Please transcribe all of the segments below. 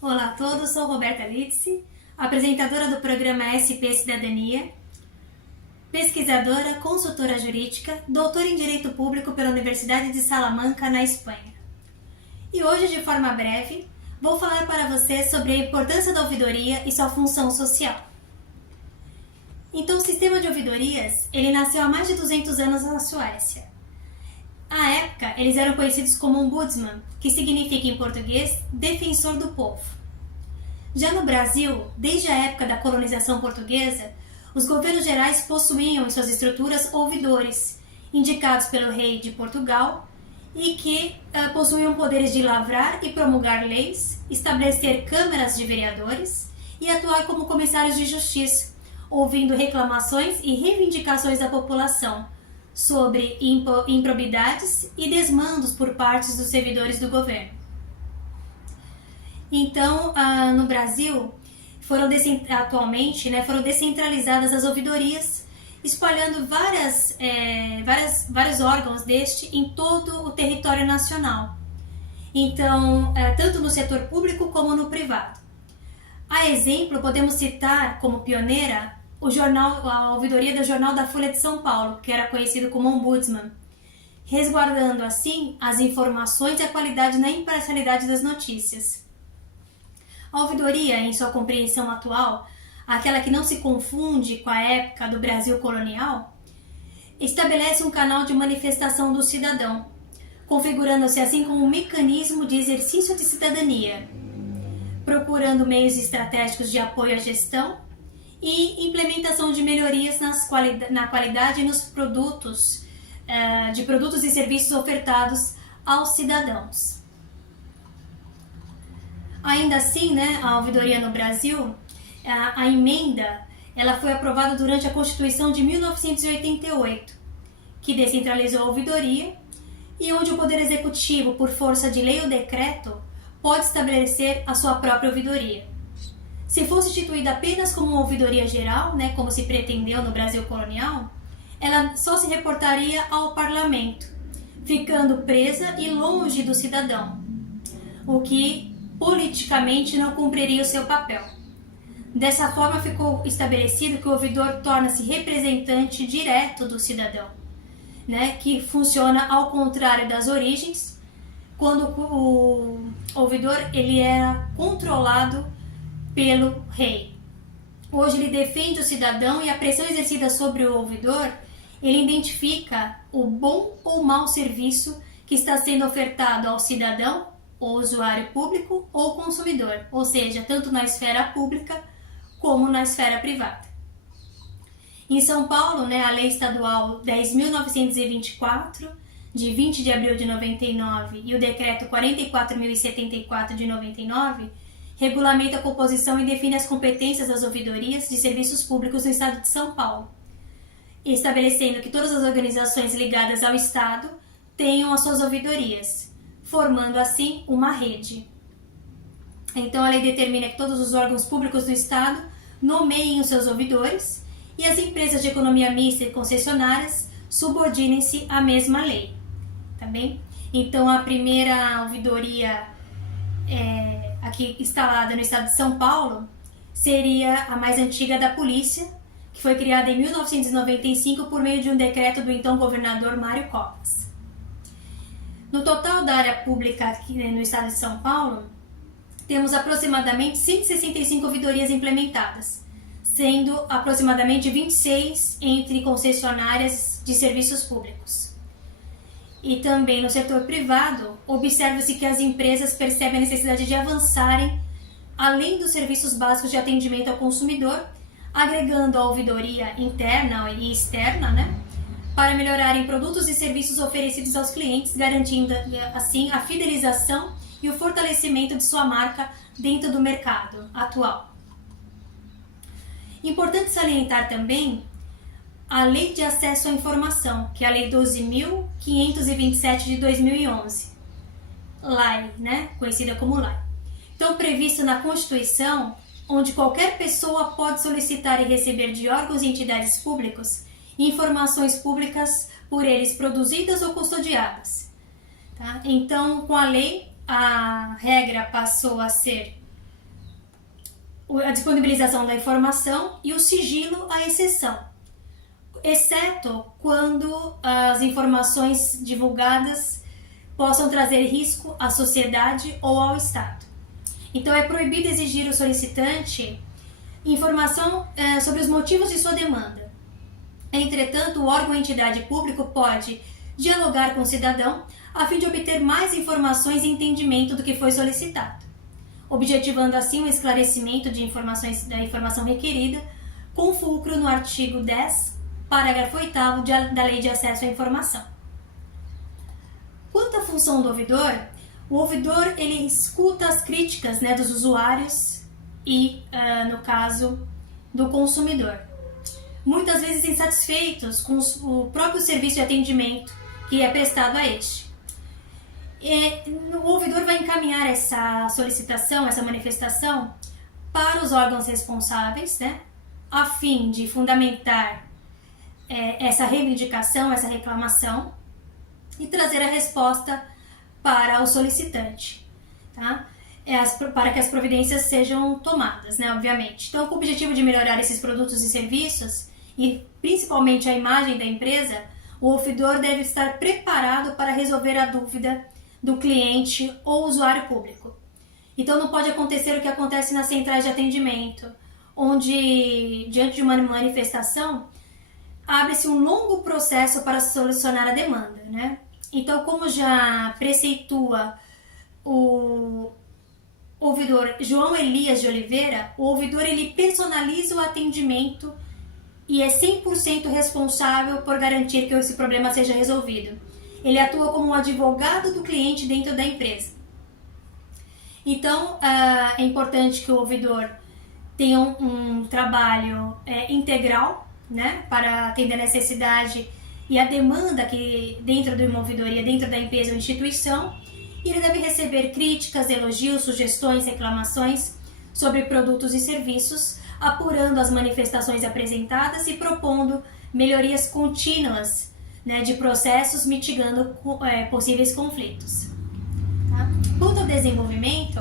Olá a todos, sou Roberta Litsi, apresentadora do programa SP Cidadania, pesquisadora, consultora jurídica, doutora em Direito Público pela Universidade de Salamanca, na Espanha. E hoje, de forma breve, vou falar para você sobre a importância da ouvidoria e sua função social. Então, o sistema de ouvidorias, ele nasceu há mais de 200 anos na Suécia. À época, eles eram conhecidos como ombudsman, que significa em português, defensor do povo. Já no Brasil, desde a época da colonização portuguesa, os governos gerais possuíam em suas estruturas ouvidores, indicados pelo rei de Portugal, e que possuíam poderes de lavrar e promulgar leis, estabelecer câmaras de vereadores e atuar como comissários de justiça, ouvindo reclamações e reivindicações da população sobre improbidades e desmandos por parte dos servidores do governo. Então, no Brasil, atualmente foram descentralizadas as ouvidorias, espalhando vários órgãos deste em todo o território nacional. Então, tanto no setor público como no privado. A exemplo, podemos citar como pioneira a ouvidoria do Jornal da Folha de São Paulo, que era conhecido como Ombudsman, resguardando assim as informações e a qualidade na imparcialidade das notícias. A ouvidoria, em sua compreensão atual, aquela que não se confunde com a época do Brasil colonial, estabelece um canal de manifestação do cidadão, configurando-se assim como um mecanismo de exercício de cidadania, procurando meios estratégicos de apoio à gestão e implementação de melhorias na qualidade e nos produtos e serviços ofertados aos cidadãos. Ainda assim, a ouvidoria no Brasil, a emenda, ela foi aprovada durante a Constituição de 1988, que descentralizou a ouvidoria e onde o Poder Executivo, por força de lei ou decreto, pode estabelecer a sua própria ouvidoria. Se fosse instituída apenas como uma ouvidoria geral, como se pretendeu no Brasil colonial, ela só se reportaria ao parlamento, ficando presa e longe do cidadão, o que politicamente não cumpriria o seu papel. Dessa forma, ficou estabelecido que o ouvidor torna-se representante direto do cidadão, que funciona ao contrário das origens, quando o ouvidor ele era controlado pelo rei. Hoje ele defende o cidadão e a pressão exercida sobre o ouvidor, ele identifica o bom ou mau serviço que está sendo ofertado ao cidadão, ou usuário público ou consumidor, ou seja, tanto na esfera pública como na esfera privada. Em São Paulo, a Lei Estadual 10.924, de 20 de abril de 99, e o Decreto 44.074 de 99, regulamenta a composição e define as competências das ouvidorias de serviços públicos no Estado de São Paulo, estabelecendo que todas as organizações ligadas ao Estado tenham as suas ouvidorias, formando assim uma rede. Então a lei determina que todos os órgãos públicos do Estado nomeiem os seus ouvidores e as empresas de economia mista e concessionárias subordinem-se à mesma lei. Tá bem? Então a primeira ouvidoria aqui instalada no Estado de São Paulo seria a mais antiga da polícia, que foi criada em 1995 por meio de um decreto do então governador Mário Covas. No total da área pública aqui no Estado de São Paulo, temos aproximadamente 165 ouvidorias implementadas, sendo aproximadamente 26 entre concessionárias de serviços públicos. E também no setor privado, observa-se que as empresas percebem a necessidade de avançarem além dos serviços básicos de atendimento ao consumidor, agregando a ouvidoria interna e externa, para melhorarem produtos e serviços oferecidos aos clientes, garantindo assim a fidelização e o fortalecimento de sua marca dentro do mercado atual. Importante salientar também a Lei de Acesso à Informação, que é a Lei 12.527 de 2011, LAI, conhecida como LAI. Então, previsto na Constituição, onde qualquer pessoa pode solicitar e receber de órgãos e entidades públicos informações públicas por eles produzidas ou custodiadas. Tá? Então, com a lei, a regra passou a ser a disponibilização da informação e o sigilo a exceção, exceto quando as informações divulgadas possam trazer risco à sociedade ou ao Estado. Então, é proibido exigir ao solicitante informação sobre os motivos de sua demanda. Entretanto, o órgão ou entidade público pode dialogar com o cidadão a fim de obter mais informações e entendimento do que foi solicitado, objetivando assim o esclarecimento da informação requerida, com fulcro no artigo 10, parágrafo 8º da Lei de Acesso à Informação. Quanto à função do ouvidor, o ouvidor ele escuta as críticas, né, dos usuários e, no caso, do consumidor, muitas vezes insatisfeitos com o próprio serviço de atendimento que é prestado a este. O ouvidor vai encaminhar essa solicitação, essa manifestação, para os órgãos responsáveis, né, a fim de fundamentar essa reivindicação, essa reclamação e trazer a resposta para o solicitante, tá? Para que as providências sejam tomadas, né, obviamente. Então, com o objetivo de melhorar esses produtos e serviços e principalmente a imagem da empresa, o ouvidor deve estar preparado para resolver a dúvida do cliente ou usuário público. Então, não pode acontecer o que acontece nas centrais de atendimento, onde, diante de uma manifestação, abre-se um longo processo para solucionar a demanda, né? Então, como já preceitua o ouvidor João Elias de Oliveira, o ouvidor ele personaliza o atendimento e é 100% responsável por garantir que esse problema seja resolvido. Ele atua como um advogado do cliente dentro da empresa. Então, é importante que o ouvidor tenha um trabalho integral, né, para atender a necessidade e a demanda que dentro de uma ouvidoria, dentro da empresa ou instituição. E ele deve receber críticas, elogios, sugestões, reclamações sobre produtos e serviços, apurando as manifestações apresentadas e propondo melhorias contínuas, né, de processos, mitigando possíveis conflitos. Tá? Quanto ao desenvolvimento,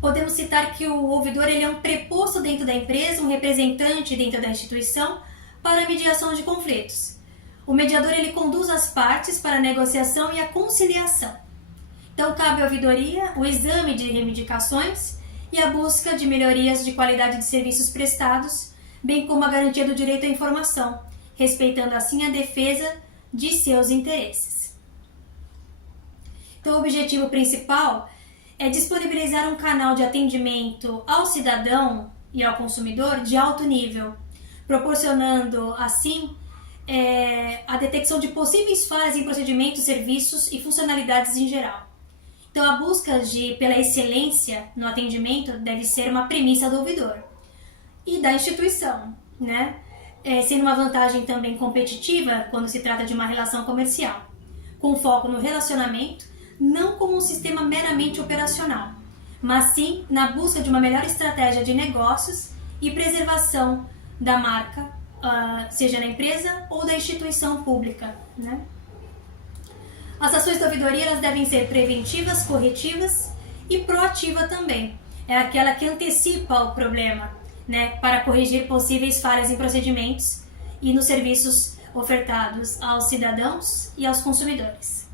podemos citar que o ouvidor ele é um preposto dentro da empresa, um representante dentro da instituição para a mediação de conflitos. O mediador ele conduz as partes para a negociação e a conciliação. Então, cabe à ouvidoria o exame de reivindicações e a busca de melhorias de qualidade de serviços prestados, bem como a garantia do direito à informação, respeitando assim a defesa de seus interesses. Então, o objetivo principal é disponibilizar um canal de atendimento ao cidadão e ao consumidor de alto nível, proporcionando assim a detecção de possíveis falhas em procedimentos, serviços e funcionalidades em geral. Então, a busca pela excelência no atendimento deve ser uma premissa do ouvidor e da instituição, né? Sendo uma vantagem também competitiva quando se trata de uma relação comercial, com foco no relacionamento, não como um sistema meramente operacional, mas sim na busca de uma melhor estratégia de negócios e preservação da marca, seja na empresa ou da instituição pública, né? As ações da ouvidoria elas devem ser preventivas, corretivas e proativa também. É aquela que antecipa o problema, né, para corrigir possíveis falhas em procedimentos e nos serviços ofertados aos cidadãos e aos consumidores.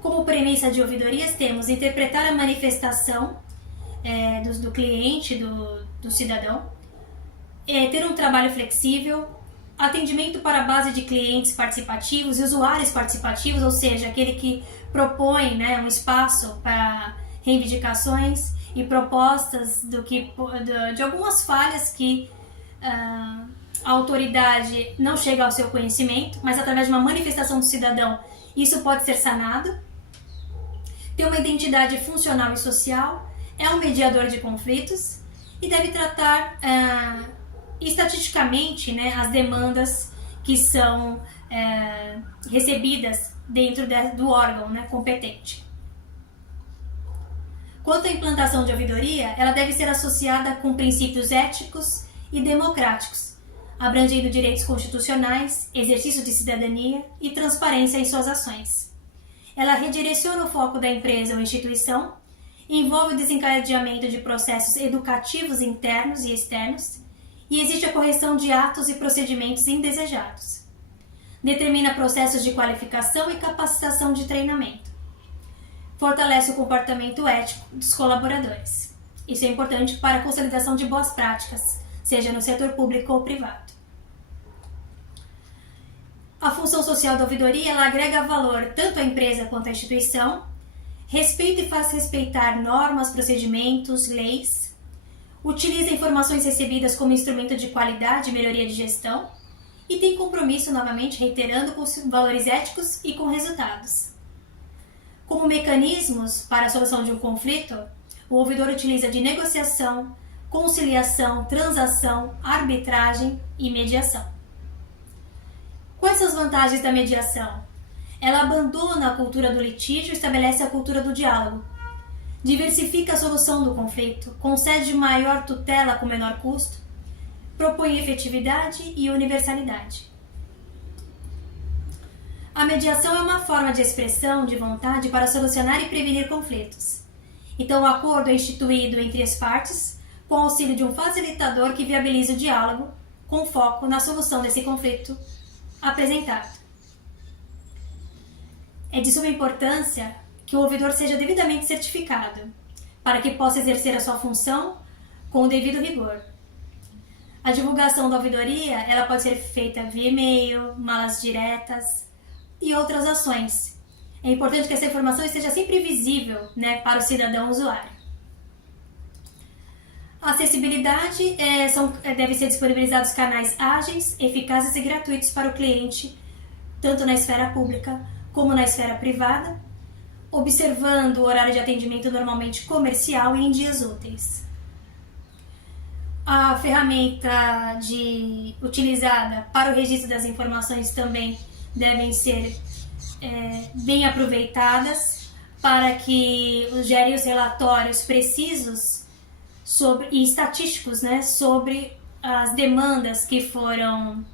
Como premissa de ouvidorias, temos interpretar a manifestação do cliente, do cidadão, ter um trabalho flexível, atendimento para a base de clientes participativos e usuários participativos, ou seja, aquele que propõe, né, um espaço para reivindicações e propostas de algumas falhas que a autoridade não chega ao seu conhecimento, mas através de uma manifestação do cidadão isso pode ser sanado. Tem uma identidade funcional e social, é um mediador de conflitos e deve tratar estatisticamente, né, as demandas que são recebidas dentro do órgão, né, competente. Quanto à implantação de ouvidoria, ela deve ser associada com princípios éticos e democráticos, abrangendo direitos constitucionais, exercício de cidadania e transparência em suas ações. ela redireciona o foco da empresa ou instituição, envolve o desencadeamento de processos educativos internos e externos e existe a correção de atos e procedimentos indesejados. Determina processos de qualificação e capacitação de treinamento. Fortalece o comportamento ético dos colaboradores. Isso é importante para a consolidação de boas práticas, seja no setor público ou privado. A função social da ouvidoria ela agrega valor tanto à empresa quanto à instituição, respeita e faz respeitar normas, procedimentos, leis, utiliza informações recebidas como instrumento de qualidade e melhoria de gestão e tem compromisso, novamente, reiterando, com valores éticos e com resultados. Como mecanismos para a solução de um conflito, o ouvidor utiliza de negociação, conciliação, transação, arbitragem e mediação. Quais são as vantagens da mediação? Ela abandona a cultura do litígio e estabelece a cultura do diálogo. Diversifica a solução do conflito, concede maior tutela com menor custo, propõe efetividade e universalidade. A mediação é uma forma de expressão de vontade para solucionar e prevenir conflitos. Então, o acordo é instituído entre as partes com o auxílio de um facilitador que viabiliza o diálogo com foco na solução desse conflito apresentado. É de suma importância que o ouvidor seja devidamente certificado, para que possa exercer a sua função com o devido rigor. A divulgação da ouvidoria ela pode ser feita via e-mail, malas diretas e outras ações. É importante que essa informação esteja sempre visível, para o cidadão usuário. A acessibilidade deve ser disponibilizados canais ágeis, eficazes e gratuitos para o cliente, tanto na esfera pública como na esfera privada, observando o horário de atendimento normalmente comercial e em dias úteis. A ferramenta utilizada para o registro das informações também devem ser bem aproveitadas para que gerem os relatórios precisos e estatísticos sobre as demandas que foram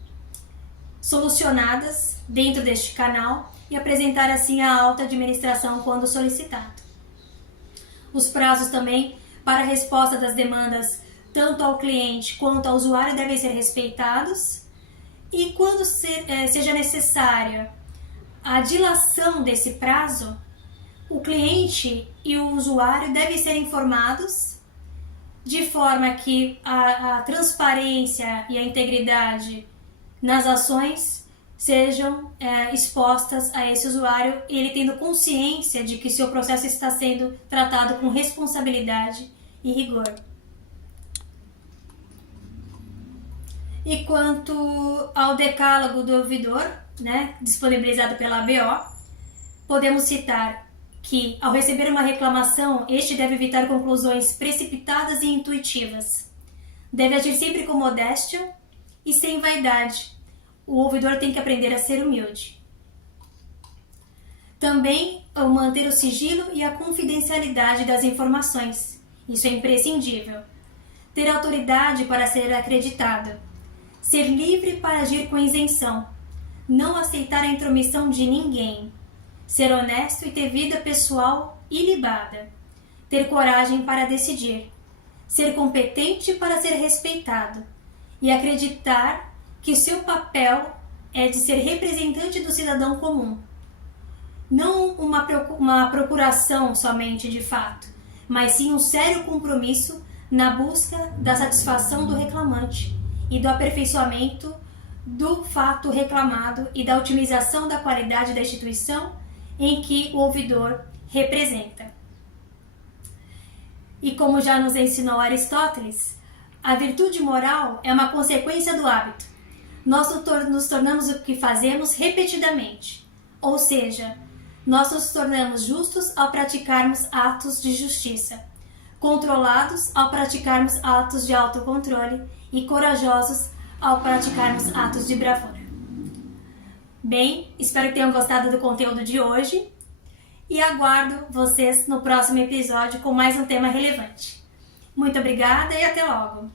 solucionadas dentro deste canal e apresentar assim a alta administração quando solicitado. Os prazos também para a resposta das demandas tanto ao cliente quanto ao usuário devem ser respeitados e quando seja necessária a dilação desse prazo, o cliente e o usuário devem ser informados de forma que a transparência e a integridade nas ações sejam expostas a esse usuário, ele tendo consciência de que seu processo está sendo tratado com responsabilidade e rigor. E quanto ao decálogo do ouvidor, disponibilizado pela ABO, podemos citar que, ao receber uma reclamação, este deve evitar conclusões precipitadas e intuitivas. Deve agir sempre com modéstia e sem vaidade. O ouvidor tem que aprender a ser humilde. Também manter o sigilo e a confidencialidade das informações. Isso é imprescindível. Ter autoridade para ser acreditado. Ser livre para agir com isenção. Não aceitar a intromissão de ninguém. Ser honesto e ter vida pessoal ilibada. Ter coragem para decidir. Ser competente para ser respeitado. E acreditar que seu papel é de ser representante do cidadão comum. Não uma procuração somente de fato, mas sim um sério compromisso na busca da satisfação do reclamante e do aperfeiçoamento do fato reclamado e da otimização da qualidade da instituição em que o ouvidor representa. E como já nos ensinou Aristóteles, a virtude moral é uma consequência do hábito. Nós nos tornamos o que fazemos repetidamente, ou seja, nós nos tornamos justos ao praticarmos atos de justiça, controlados ao praticarmos atos de autocontrole e corajosos ao praticarmos atos de bravura. Bem, espero que tenham gostado do conteúdo de hoje e aguardo vocês no próximo episódio com mais um tema relevante. Muito obrigada e até logo!